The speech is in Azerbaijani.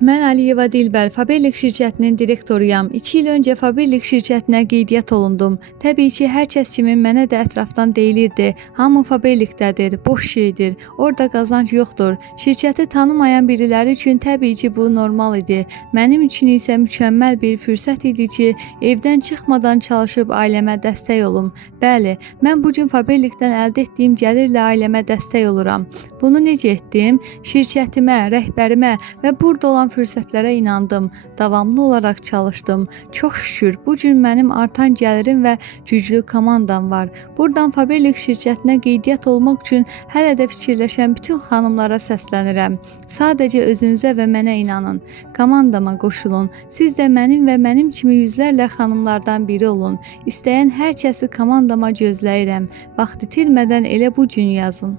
Mən Əliyeva Dilbər, Faberlik şirkətinin direktoruyam. 2 il öncə Faberlik şirkətinə qeydiyyat olundum. Təbii ki, hər kəs kimi mənə də ətrafdan deyilirdi. Hamı Faberlikdədir, boş şeydir, orada qazanc yoxdur. Şirkəti tanımayan biriləri üçün təbii ki, bu normal idi. Mənim üçün isə mükəmməl bir fürsət idi ki, evdən çıxmadan çalışıb ailəmə dəstək olum. Bəli, mən bugün Faberlikdən əldə etdiyim gəlirlə ailəmə dəstək oluram. Bunu necə etdim? Şirkətimə, rəhbərimə və burada olan fürsətlərə inandım. Davamlı olaraq çalışdım. Çox şükür, bugün mənim artan gəlirim və güclü komandam var. Buradan Faberlik şirkətinə qeydiyyat olmaq üçün hələ də fikirləşən bütün xanımlara səslənirəm. Sadəcə özünüzə və mənə inanın. Komandama qoşulun. Siz də mənim və mənim kimi yüzlərlə xanımlardan biri olun. İstəyən hər kəsi komandama gözləyirəm. Vaxt itirmədən elə bu gün yazın.